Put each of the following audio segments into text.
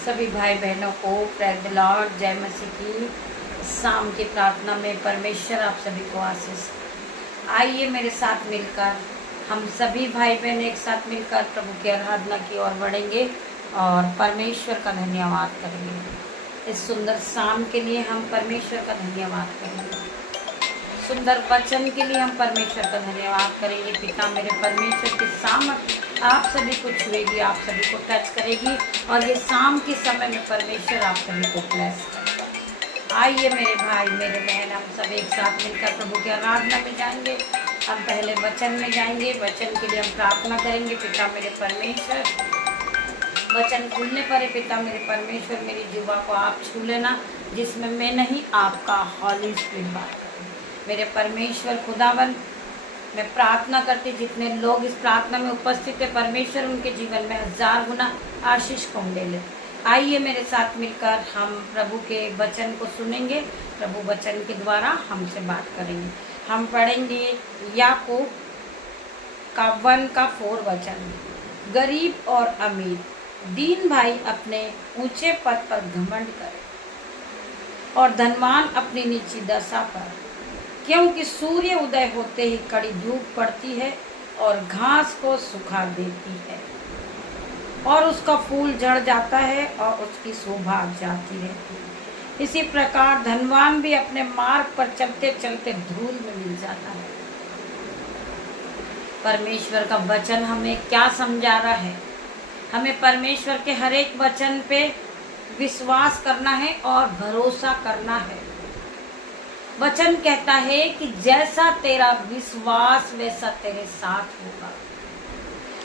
सभी भाई बहनों को प्रेज द लॉर्ड, जय मसीह की शाम की प्रार्थना में परमेश्वर आप सभी को आशीष। आइए मेरे साथ मिलकर हम सभी भाई बहन एक साथ मिलकर प्रभु की आराधना की ओर बढ़ेंगे और परमेश्वर का धन्यवाद करेंगे। इस सुंदर शाम के लिए हम परमेश्वर का धन्यवाद करेंगे। सुंदर वचन के लिए हम परमेश्वर का धन्यवाद करेंगे। पिता मेरे परमेश्वर की सामर्थ आप सभी को छुएगी, आप सभी को टच करेगी और ये शाम के समय में परमेश्वर आप सभी को ब्लेस करेगा। आइए मेरे भाई मेरे बहन, हम सब एक साथ मिलकर प्रभु की आराधना में जाएंगे। हम पहले वचन में जाएंगे, वचन के लिए हम प्रार्थना करेंगे। पिता मेरे परमेश्वर, वचन खुलने पर पिता मेरे परमेश्वर मेरी जीवा को आप छू लेना, जिसमें मैं नहीं आपका हॉली स्पिरिट बात करें। मेरे परमेश्वर खुदावन, मैं प्रार्थना करती जितने लोग इस प्रार्थना में उपस्थित है परमेश्वर उनके जीवन में 1000 गुना आशीष को ले ले। आइए मेरे साथ मिलकर हम प्रभु के वचन को सुनेंगे। प्रभु वचन के द्वारा हमसे बात करेंगे। हम पढ़ेंगे याकूब का 1:4 वचन। गरीब और अमीर, दीन भाई अपने ऊंचे पद पर घमंड करे और धनवान अपनी नीची दशा पर, क्योंकि सूर्य उदय होते ही कड़ी धूप पड़ती है और घास को सुखा देती है और उसका फूल झड़ जाता है और उसकी शोभा जाती रहती है। इसी प्रकार धनवान भी अपने मार्ग पर चलते चलते धूल में मिल जाता है। परमेश्वर का वचन हमें क्या समझा रहा है? हमें परमेश्वर के हर एक वचन पे विश्वास करना है और भरोसा करना है। वचन कहता है कि जैसा तेरा विश्वास वैसा तेरे साथ होगा।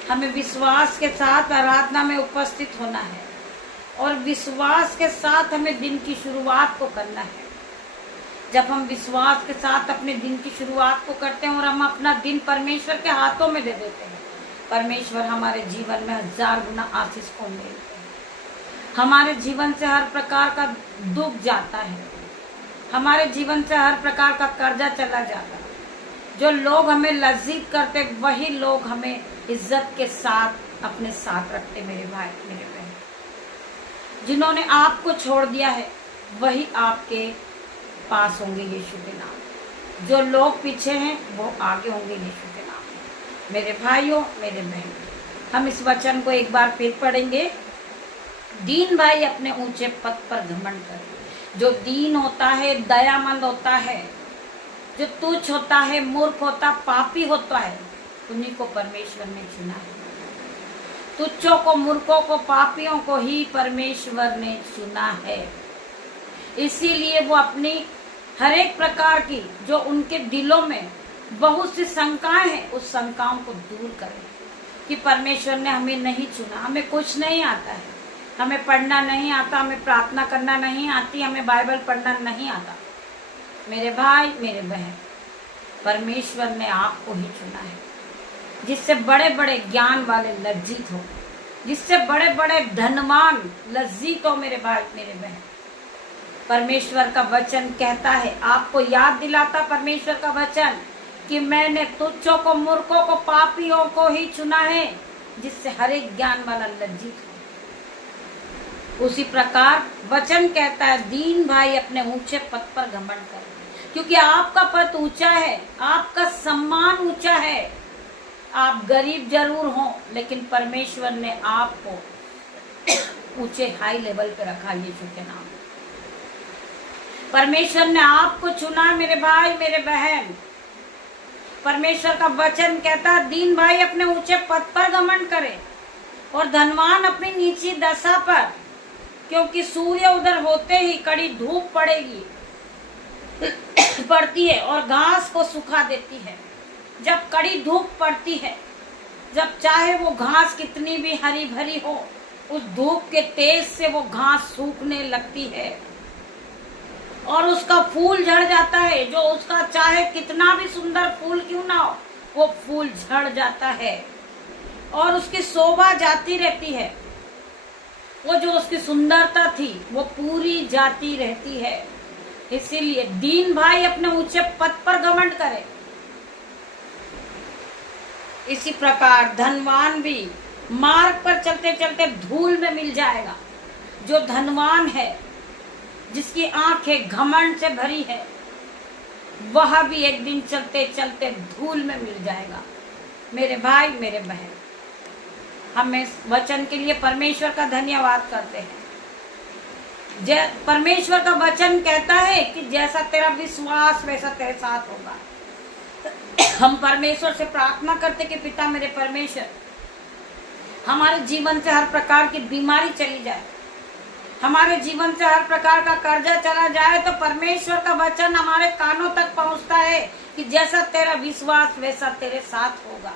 हमें विश्वास के साथ आराधना में उपस्थित होना है और विश्वास के साथ हमें दिन की शुरुआत को करना है। जब हम विश्वास के साथ अपने दिन की शुरुआत को करते हैं और हम अपना दिन परमेश्वर के हाथों में दे देते हैं, परमेश्वर हमारे जीवन में 1000 गुना आशीष को मिलते हैं। हमारे जीवन से हर प्रकार का दुख जाता है, हमारे जीवन से हर प्रकार का कर्जा चला जाता है। जो लोग हमें लज्जित करते वही लोग हमें इज्जत के साथ अपने साथ रखते। मेरे भाई मेरे बहन, जिन्होंने आपको छोड़ दिया है वही आपके पास होंगे यीशु के नाम। जो लोग पीछे हैं वो आगे होंगे यीशु के नाम। मेरे भाइयों मेरे बहन, हम इस वचन को एक बार फिर पढ़ेंगे। दीन भाई अपने ऊंचे पद पर घमंड करे। जो दीन होता है, दयामंद होता है, जो तुच्छ होता है, मूर्ख होता, पापी होता है, उन्हीं को परमेश्वर ने चुना है। तुच्छों को, मूर्खों को, पापियों को ही परमेश्वर ने चुना है। इसीलिए वो अपनी हर एक प्रकार की जो उनके दिलों में बहुत सी शंकाएं हैं, उस शंकाओं को दूर करें कि परमेश्वर ने हमें नहीं चुना। हमें कुछ नहीं आता है, हमें पढ़ना नहीं आता, हमें प्रार्थना करना नहीं आती, हमें बाइबल पढ़ना नहीं आता। मेरे भाई मेरे बहन, परमेश्वर ने आपको ही चुना है। जिससे बड़े बड़े ज्ञान वाले लज्जित हो, जिससे बड़े बड़े धनवान लज्जित हो। मेरे भाई मेरे बहन, परमेश्वर का वचन कहता है, आपको याद दिलाता परमेश्वर का वचन कि मैंने तुच्छों को, मूर्खों को, पापियों को ही चुना है, जिससे हर एक ज्ञान वाला लज्जित हो। उसी प्रकार वचन कहता है, दीन भाई अपने ऊंचे पद पर घमंड करे। क्योंकि आपका पद ऊंचा है, आपका सम्मान ऊंचा है। आप गरीब जरूर हो, लेकिन परमेश्वर ने आपको ऊंचे हाई लेवल पे रखा यीशु के नाम। परमेश्वर ने आपको चुना मेरे भाई मेरे बहन। परमेश्वर का वचन कहता है, दीन भाई अपने ऊंचे पद पर घमंड करे और धनवान अपनी नीची दशा पर, क्योंकि सूर्य उदय होते ही कड़ी धूप पड़ती है और घास को सुखा देती है। जब कड़ी धूप पड़ती है, जब चाहे वो घास कितनी भी हरी भरी हो, उस धूप के तेज से वो घास सूखने लगती है और उसका फूल झड़ जाता है। जो उसका चाहे कितना भी सुंदर फूल क्यों ना हो, वो फूल झड़ जाता है और उसकी शोभा जाती रहती है। वो जो उसकी सुंदरता थी वो पूरी जाती रहती है। इसीलिए दीन भाई अपने ऊंचे पद पर घमंड करे। इसी प्रकार धनवान भी मार्ग पर चलते चलते धूल में मिल जाएगा। जो धनवान है, जिसकी आंखें घमंड से भरी है, वह भी एक दिन चलते चलते धूल में मिल जाएगा। मेरे भाई, मेरे बहन, हम इस वचन के लिए परमेश्वर का धन्यवाद करते हैं। परमेश्वर का वचन कहता है कि जैसा तेरा विश्वास वैसा तेरे साथ होगा। हम परमेश्वर से प्रार्थना करते कि पिता मेरे परमेश्वर, हमारे जीवन से हर प्रकार की बीमारी चली जाए, हमारे जीवन से हर प्रकार का कर्जा चला जाए। तो परमेश्वर का वचन हमारे कानों तक पहुंचता है कि जैसा तेरा विश्वास वैसा तेरे साथ होगा।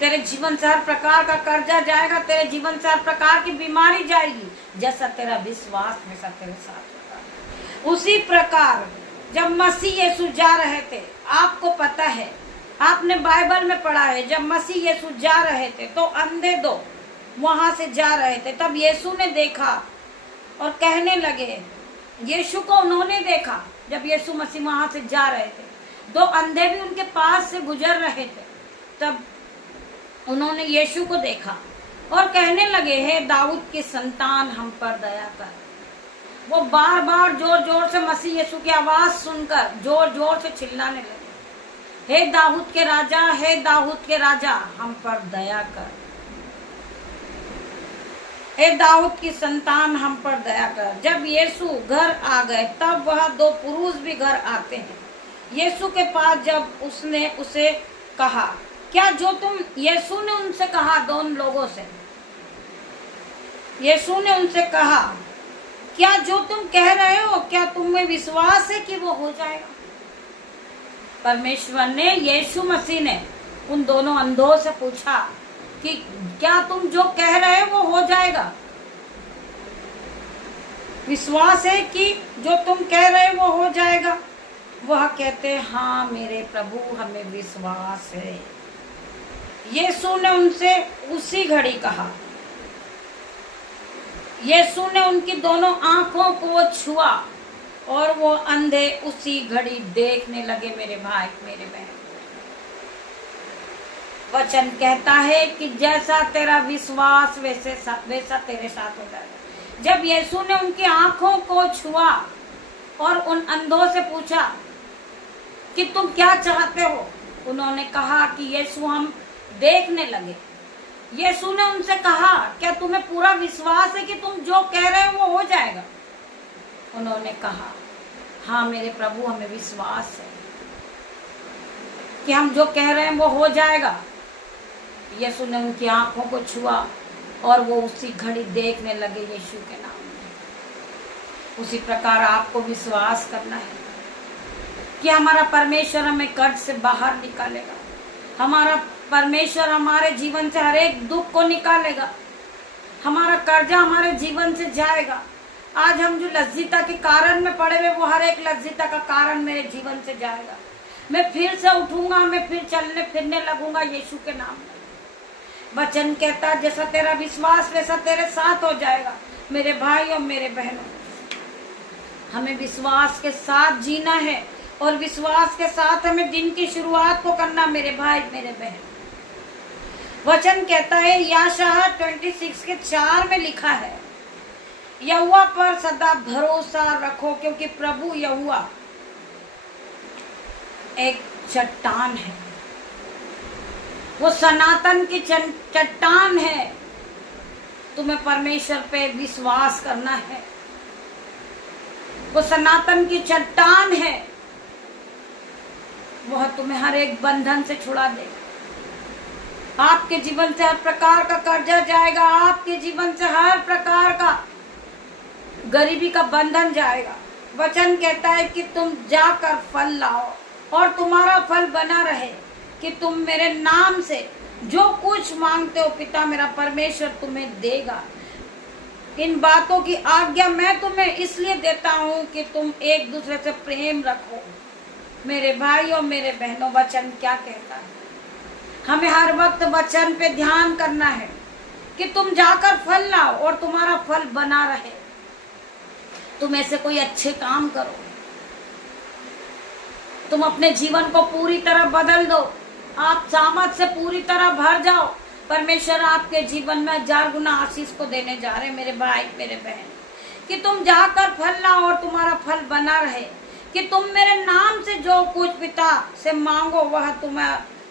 तेरे जीवन से हर प्रकार का कर्जा जाएगा, तेरे जीवन से हर प्रकार की बीमारी जाएगी। जैसा तेरा विश्वास वैसा तेरे साथ होगा। उसी प्रकार जब मसीह यीशु जा रहे थे, आपको पता है, आपने बाइबल में पढ़ा है, जब मसीह यीशु जा रहे थे तो अंधे दो वहां से जा रहे थे। तब यीशु ने देखा और कहने लगे, यीशु को उन्होंने देखा जब यीशु मसीह वहां से जा रहे थे, दो अंधे भी उनके पास से गुजर रहे थे। तब उन्होंने यीशु को देखा और कहने लगे, हे दाऊद की संतान, हम पर दया कर। वो बार बार जोर जोर से मसीह यीशु की आवाज सुनकर जोर जोर से चिल्लाने लगे, हे दाऊद के राजा, हे दाऊद के राजा, हम पर दया कर। हे दाऊद की संतान, हम पर दया कर। जब यीशु घर आ गए तब वह दो पुरुष भी घर आते हैं। यीशु के पास जब उसने उसे कहा, क्या जो तुम, यीशु ने उनसे कहा, दोनों लोगों से, यीशु ने उनसे कहा, क्या जो तुम कह रहे हो, क्या तुम में विश्वास है कि वो हो जाएगा? परमेश्वर ने, यीशु मसीह ने उन दोनों अंधों से पूछा कि क्या तुम जो कह रहे हो वो हो जाएगा? विश्वास है कि जो तुम कह रहे हो वो हो जाएगा? वह कहते, हाँ मेरे प्रभु, हमें विश्वास है। यीशु ने उनसे उसी घड़ी कहा, यीशु ने उनकी दोनों आंखों को छुआ और वो अंधे उसी घड़ी देखने लगे। मेरे भाई, मेरे बहन, वचन कहता है कि जैसा तेरा विश्वास वैसा तेरे साथ हो जाएगा। जब यीशु ने उनकी आंखों को छुआ और उन अंधों से पूछा कि तुम क्या चाहते हो, उन्होंने कहा कि यीशु, हम देखने लगे। यीशु ने उनसे कहा, क्या तुम्हें पूरा विश्वास है कि तुम जो कह रहे हो वो हो जाएगा? उन्होंने कहा, हाँ मेरे प्रभु, हमें विश्वास है कि हम जो कह रहे हैं वो हो जाएगा। यीशु ने उनकी आंखों को छुआ और वो उसी घड़ी देखने लगे यीशु के नाम में। उसी प्रकार आपको विश्वास करना है कि हमारा परमेश्वर हमें कर्ज से बाहर निकालेगा। हमारा परमेश्वर हमारे जीवन से हर एक दुख को निकालेगा। हमारा कर्जा हमारे जीवन से जाएगा। आज हम जो लज्जिता के कारण में पड़े हुए, वो हर एक लज्जिता का कारण मेरे जीवन से जाएगा। मैं फिर से उठूंगा, मैं फिर चलने फिरने लगूंगा यीशु के नाम में। वचन कहता है, जैसा तेरा विश्वास वैसा तेरे साथ हो जाएगा। मेरे भाई और मेरे बहनों, हमें विश्वास के साथ जीना है और विश्वास के साथ हमें दिन की शुरुआत को करना। मेरे भाई, मेरे बहन, वचन कहता है, यशायाह 26:4 में लिखा है, यहोवा पर सदा भरोसा रखो, क्योंकि प्रभु यहोवा एक चट्टान है। वो सनातन की चट्टान है। तुम्हें परमेश्वर पे विश्वास करना है। वो सनातन की चट्टान है। वह तुम्हें हर एक बंधन से छुड़ा देगा। आपके जीवन से हर प्रकार का कर्जा जाएगा। आपके जीवन से हर प्रकार का गरीबी का बंधन जाएगा। वचन कहता है कि तुम जाकर फल लाओ और तुम्हारा फल बना रहे, कि तुम मेरे नाम से जो कुछ मांगते हो पिता मेरा परमेश्वर तुम्हें देगा। इन बातों की आज्ञा मैं तुम्हें इसलिए देता हूँ कि तुम एक दूसरे से प्रेम रखो। मेरे भाई और मेरे बहनों, वचन क्या कहता है? हमें हर वक्त वचन पे ध्यान करना है कि तुम जाकर फल लाओ और तुम्हारा फल बना रहे। तुम ऐसे कोई अच्छे काम करो, तुम अपने जीवन को पूरी तरह बदल दो, आप सामर्थ से पूरी तरह भर जाओ, परमेश्वर आपके जीवन में 1000 गुना आशीष को देने जा रहे हैं मेरे भाई मेरे बहन, कि तुम जाकर फल लाओ और तुम्हारा फल बना रहे, कि तुम मेरे नाम से जो कुछ पिता से मांगो वह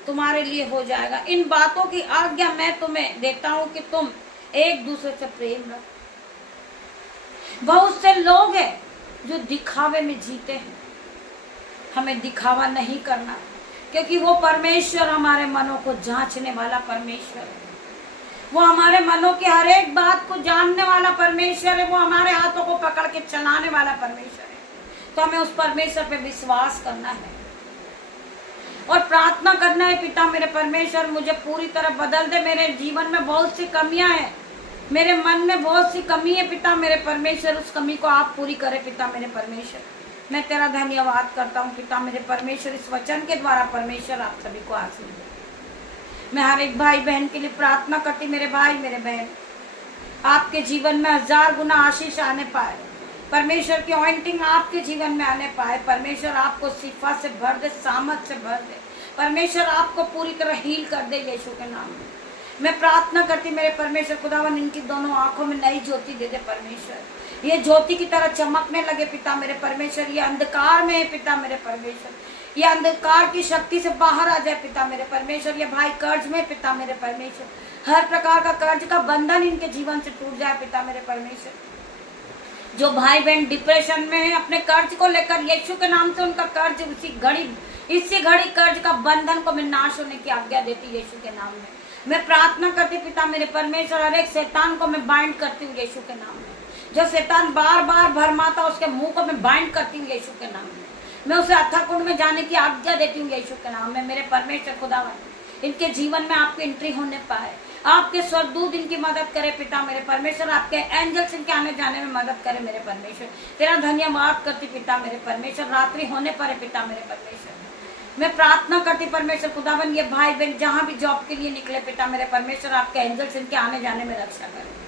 तुम्हारे लिए हो जाएगा। इन बातों की आज्ञा मैं तुम्हें देता हूं कि तुम एक दूसरे से प्रेम रखो। बहुत से लोग हैं जो दिखावे में जीते हैं, हमें दिखावा नहीं करना, क्योंकि वो परमेश्वर हमारे मनों को जांचने वाला परमेश्वर है। वो हमारे मनों की हर एक बात को जानने वाला परमेश्वर है। वो हमारे हाथों को पकड़ के चलाने वाला परमेश्वर है। तो हमें उस परमेश्वर पे विश्वास करना है और प्रार्थना करना है, पिता मेरे परमेश्वर मुझे पूरी तरह बदल दे। मेरे जीवन में बहुत सी कमियां हैं, मेरे मन में बहुत सी कमी है पिता मेरे परमेश्वर, उस कमी को आप पूरी करें पिता मेरे परमेश्वर। मैं तेरा धन्यवाद करता हूँ पिता मेरे परमेश्वर, इस वचन के द्वारा परमेश्वर आप सभी को आशीष दे। मैं हर एक भाई बहन के लिए प्रार्थना करती, मेरे भाई मेरे बहन आपके जीवन में 1000 गुना आशीष आने पाए, परमेश्वर की ऑइंटिंग आपके जीवन में आने पाए। परमेश्वर आपको शिफा से भर दे, सामर्थ से भर दे। परमेश्वर आपको पूरी तरह हील कर दे यीशु के नाम में। मैं प्रार्थना करती मेरे परमेश्वर खुदावन, इनकी दोनों आंखों में नई ज्योति दे दे परमेश्वर, ये ज्योति की तरह चमकने लगे पिता मेरे परमेश्वर। ये अंधकार में है पिता मेरे परमेश्वर, ये अंधकार की शक्ति से बाहर आ जाए पिता मेरे परमेश्वर। ये भाई कर्ज में पिता मेरे परमेश्वर, हर प्रकार का कर्ज का बंधन इनके जीवन से टूट जाए पिता मेरे परमेश्वर। जो भाई बहन डिप्रेशन में है अपने कर्ज को लेकर, यीशु के नाम से उनका कर्ज इसी घड़ी कर्ज का बंधन को मैं नाश होने की आज्ञा देती यीशु के नाम में। मैं प्रार्थना करती पिता मेरे परमेश्वर, हर एक शैतान को मैं बाइंड करती हूँ यीशु के नाम में। जो शैतान बार बार भरमाता उसके मुंह को मैं बाइंड करती हूँ यीशु के नाम में। मैं उसे अथाह कुंड में जाने की आज्ञा देती हूँ यीशु के नाम में। मेरे परमेश्वर खुदावन, इनके जीवन में आपकी एंट्री होने पाए, आपके स्वर्गदूत इनकी मदद करे पिता मेरे परमेश्वर, आपके एंजल्स इनके आने जाने में मदद करे मेरे परमेश्वर। तेरा धन्यवाद करती पिता मेरे परमेश्वर, रात्रि होने पर है पिता मेरे परमेश्वर। मैं प्रार्थना करती परमेश्वर खुदावन, ये भाई बहन जहाँ भी जॉब के लिए निकले पिता मेरे परमेश्वर, आपके एंजल्स इनके आने जाने में रक्षा करें।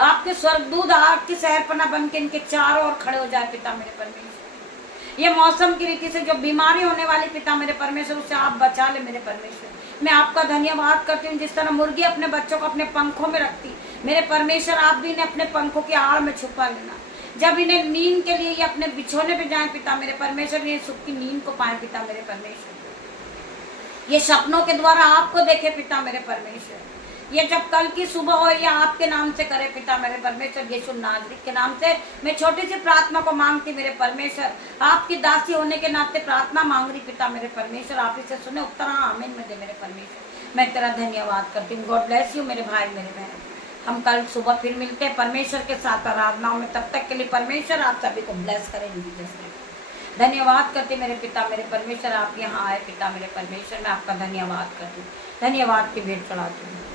आपके स्वर्गदूत आपकी शहरपना बन के इनके चारों ओर खड़े हो जाए पिता मेरे परमेश्वर। ये मौसम की रीति से जो बीमारी होने वाली पिता मेरे परमेश्वर, उससे आप बचा ले मेरे परमेश्वर। मैं आपका धन्यवाद करती हूँ, जिस तरह मुर्गी अपने बच्चों को अपने पंखों में रखती, मेरे परमेश्वर आप भी इन्हें अपने पंखों की आड़ में छुपा लेना। जब इन्हें नींद के लिए ये अपने बिछोने पे जाए पिता मेरे परमेश्वर, ये सुख की नींद को पाए पिता मेरे परमेश्वर। ये सपनों के द्वारा आपको देखे पिता मेरे परमेश्वर। ये जब कल की सुबह हो या आपके नाम से करे पिता मेरे परमेश्वर, यीशु नाज़री के नाम से मैं छोटी सी प्रार्थना को मांगती मेरे परमेश्वर। आपकी दासी होने के नाते प्रार्थना मांग रही पिता मेरे परमेश्वर, आप इसे सुने, उत्तर आमीन में दे मेरे परमेश्वर। मैं तेरा धन्यवाद करती हूँ। गॉड ब्लेस यू मेरे भाई मेरे बहन। हम कल सुबह फिर मिलते हैं परमेश्वर के साथ आराधनाओं में। तब तक के लिए परमेश्वर आप सभी को ब्लेस करें। धन्यवाद करते मेरे पिता मेरे परमेश्वर, आप यहाँ आए पिता मेरे परमेश्वर। मैं आपका धन्यवाद करती हूँ, धन्यवाद की भेंट चढ़ाती हूँ।